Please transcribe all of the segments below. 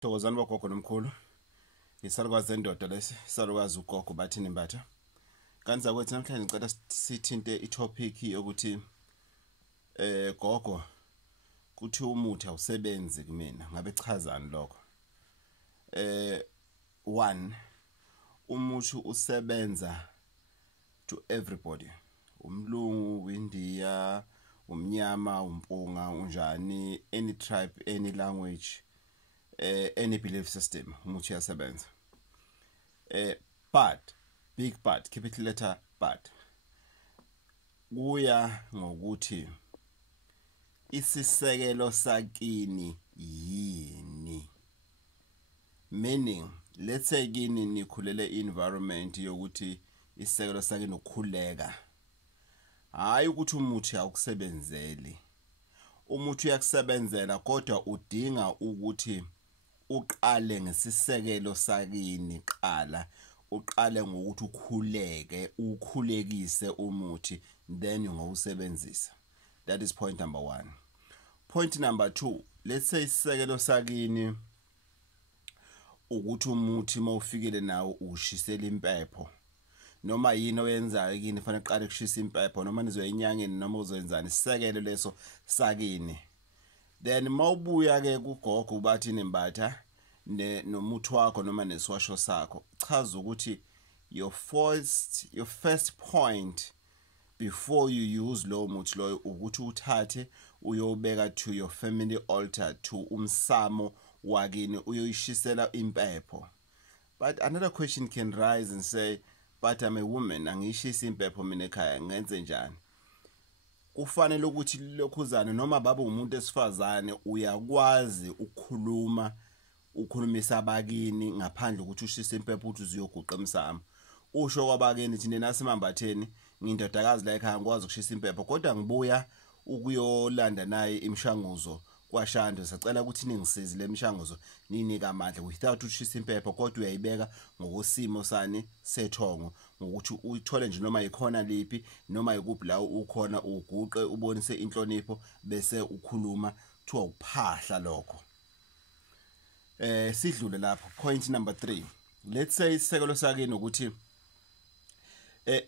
Thokozani bogogo nomkhulu. Isalukazi endoda lesi, isalukazi uGogo Bathini Mbatha. Kanza kwethu namhlanje ngicela sithinte itopic yokuthi gogo kuthi umuthi awusebenzi kumina. Ngabe chazani lokho? One, umuthi usebenza to everybody. Umlungu, India, umnyama, umpunga, unjani, any tribe, any language, any belief system, umuthi uyasebenza. But big but, keep it letter but. Kuya ngokuthi isisekelo sakini yini. Meaning, let's say kini nikhulele environment yokuthi isisekelo sakini ukukhuleka. Hayi ukuthi umuthi awukusebenzeli. Umuthi uyakusebenzela kodwa udinga ukuthi uqale ngesisekelo sakini qala. Uqale ngokuthi ukhuleke, ukhulekise umuthi, then ungawusebenzisa. That is point number one. Point number two, let's say isisekelo sakini ukuthi umuthi mawufikile nawo ushisela impepho. Noma yini oyenzayo kini fanele uqale ukushisa impepho noma nizoyinyangeni noma uzoyenzani isisekelo leso sakini. Then mawubuya ke kuGogo Bathini Mbatha nomuthi wakho noma neswasho sakho, chaza ukuthi your first point before you use lo muthi loyo ukuthi uthathe uyobeka to your family altar, to umsamo wakini uyoyishisela impepho. But another question can rise and say, but I'm a woman, angishisa impepho mina ekhaya, ngenze njani? Kufanele ukuthi lokhuzana noma baba umuntu esifazane uyakwazi ukukhulumisa abakini ngaphandle ukuthi ushise impepho ukuthi uziyoguqa emsamo. Usho kwabakini thina nasemambatheni ngindodakazi la ekhaya ngikwazi ukushisa impepho kodwa ngibuya ukuyolanda naye imishanguzo kwashando, sacela ukuthi ningisize le mishanguzo ninika amandla without ushisa impepho kodwa uyayibeka ngokosimo sani sethongo ngokuthi uyithole nje noma ikhona liphi noma ikuphi la ukhona uguqe ubonise inhlonipho bese ukhuluma kuthiwa uphahla lokho. Sidlule lapho. Point number 3, let's say isisekelo sakini ukuthi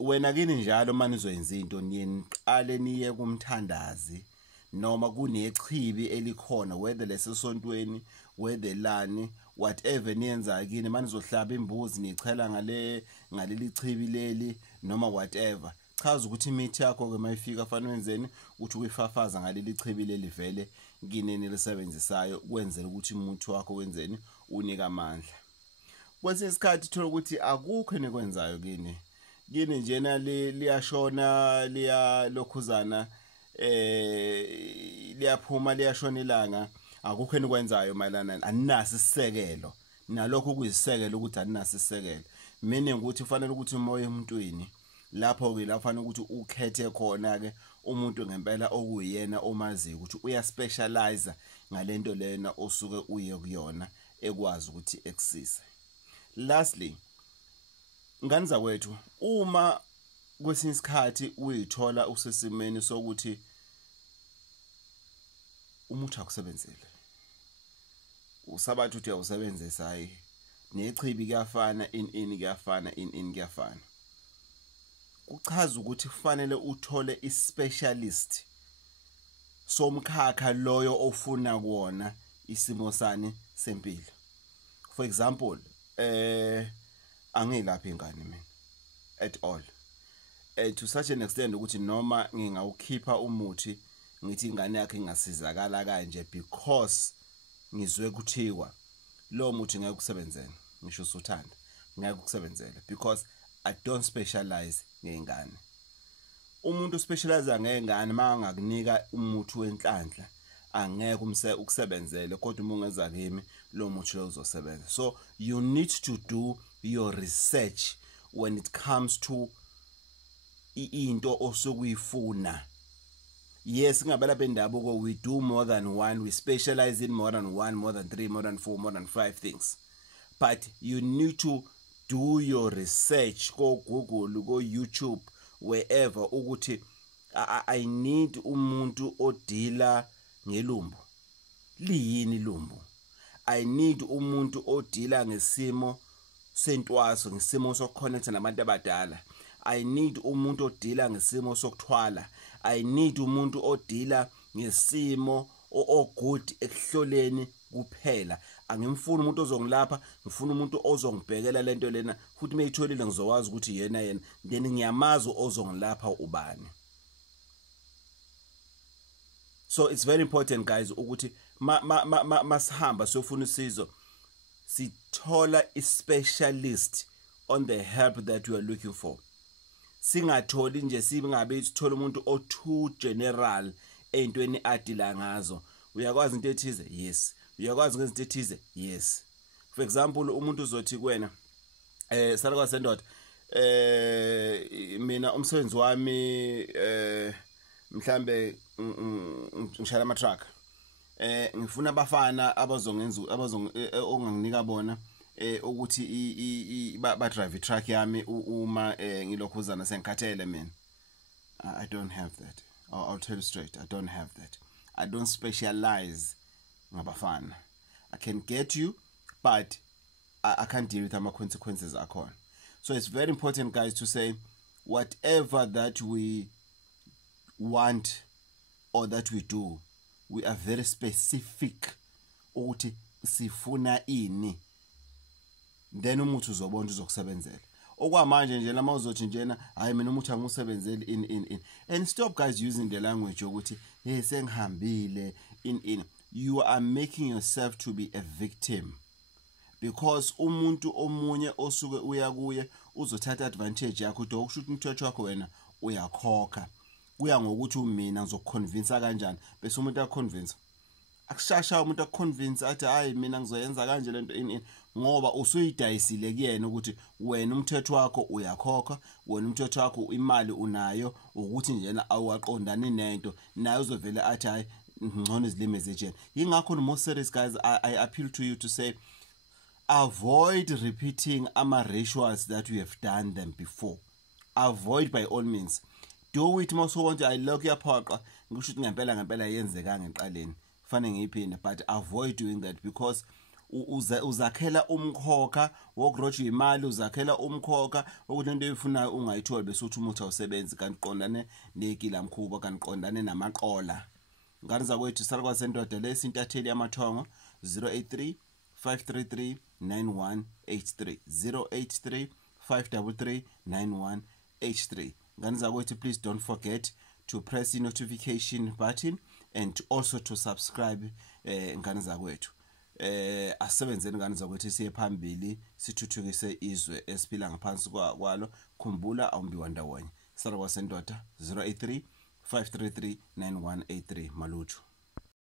wena kini njalo manje uzoyenza into niqale niye kumthandazi noma kunechibi elikhona, whether lesesontweni, whether lani, whatever niyenza kini manje uzohlaba imbuzi nichela ngaleli chibi leli noma whatever. Chaza ukuthi imithi yakho ke mayifika fanele wenzeni uthi uyifafaza ngaleli chibi leli vele kini nilisebenzisayo kwenzela ukuthi umuthi wakho wenzeni unika amandla. Kwesinye isikhathi thola ukuthi akukho enikwenzayo kini njena liyashona liyalokhuzana liyaphuma liyashona ilanga, akukho enikwenzayo mayelana aninaso isisekelo nalokho kuyisekelo ukuthi aninaso isisekelo. Meaning ukuthi kufanele ukuthi umoya emntwini lapho ke lafanele ukuthi ukhethe khona ke umuntu ngempela okuyena omaziyo ukuthi uyaspecialize ngalento lena osuke uye kuyona ekwazi ukuthi eksise. Lastly, ngani zakwethu uma kwesinye isikhathi uyithola usesimeni sokuthi umuthi akusebenzele, usabathu uthi awusebenzisa hayi nechibi kuyafana in kuyafana, kuchaza ukuthi kufanele uthole ispecialist somkhakha loyo ofuna kuona isimo sani sempilo. For example, angilaphi ingane mina at all, to such an extent ukuthi noma ngingawukhipha umuthi ngithi ingane yakhe ingasizakala kanje because ngizwe kuthiwa lo muthi ngeke ukusebenzele, ngisho usuthanda ngeke ukusebenzele because I don't specialize ngengane. Umuntu specialize ngengane mangakunika umuthi wenhlanhla angeke ukusebenzele kodwa uma ungenza kimi lo muthi lo uzosebenza. So you need to do your research when it comes to into osukuyifuna. Yes, ngabala bendabuko we do more than one, we specialize in more than one, more than 3, more than 4, more than 5 things. But you need to do your research, go Google, go YouTube, wherever ukuthi I need umuntu odila ngelumbu. Liyini lumbu? I need umuntu odila ngesimo sentwaso, ngesimo sokuconnecta nabantu abadala. I need umuntu odila ngesimo sokuthwala. I need umuntu odila ngesimo good ekuhloleni kuphela. Angimfuni umuntu ozongilapha, ngifuna umuntu ozongibhekela lento lena futhi mayitholile ngizowazi ukuthi yena then ngiyamazi ozongilapha ubani. So it's very important guys ukuthi masihamba siyofuna usizo sithola i-specialist on the help that you are looking for. Singatholi nje singabe sithola umuntu o-too general ey'ntweni adila ngazo. Uyakwazi into ethize? Yes. Uyakwazi ngezinto ethize? Yes. For example, umuntu uzothi kuwena salukwa sendoda mina umsebenzi wami mhlambe ngishaya ama truck. Ngifuna abafana abazongenza onganginika bona ukuthi ba drive truck yami uma ngilokhuzana sengikhathele mina. I don't have that. I'll tell you straight, I don't have that. I don't specialize ngabafana. I can get you, but I can't deal with the consequences akhona. So it's very important guys to say whatever that we want or that we do, we are very specific ukuthi sifuna ini, then umuthi uzobona uzokusebenzela. Okwamanje nje lama uzothi njena hayi mina umuthi angusebenzeli in and stop guys using the language ukuthi hey sengihambile in. You are making yourself to be a victim because umuntu omunye osuke uya kuye uzothatha advantage yakho ukuthi okusho ukuthi umthetho wakho wena uyakhokha. Kuya ngokuthi mina ngizokuconvince kanjani bese umuntu akuconvince. Akushasha umuntu akuconvince athi hayi mina ngizoyenza kanje lento in ngoba usuyidayisile kuyena ukuthi wena umthetho wakho uyakhokha, wena umthetho wakho imali unayo ukuthi njena awaqondani nento naye uzovela athi hayi ngcono izilimi ezejeni. Yingakho no more serious guys, I appeal to you to say avoid repeating ama rituals that you have done them before. Avoid by all means. Do it mawuso wonke ayilokhu yaphoqa ngisho ukuthi ngempela yenzeka ngeqaleni kufanele ngiyiphinde, but avoid doing that because uzakhela umkhokha wokuroja imali, uzakhela umkhokha ukuthi into eyifunayo ungayitholi bese uthi umuthi awusebenzi kanti qondane nekila mkhuba kanti qondane namaqola. Ngani zakwethu salukwa sendoda lesintatheli yamathongo 083 533 9183 083 533 9183. Ngani zakwethu, please don't forget to press the notification button and also to subscribe. Ngani zakwethu asebenzeni ngani zakwethu siye phambili sithuthukise izwe esiphila ngaphansi kwalo. Khumbula awumbiwa ndawonye. Salukwa sendoda 083 533 9183 malutho.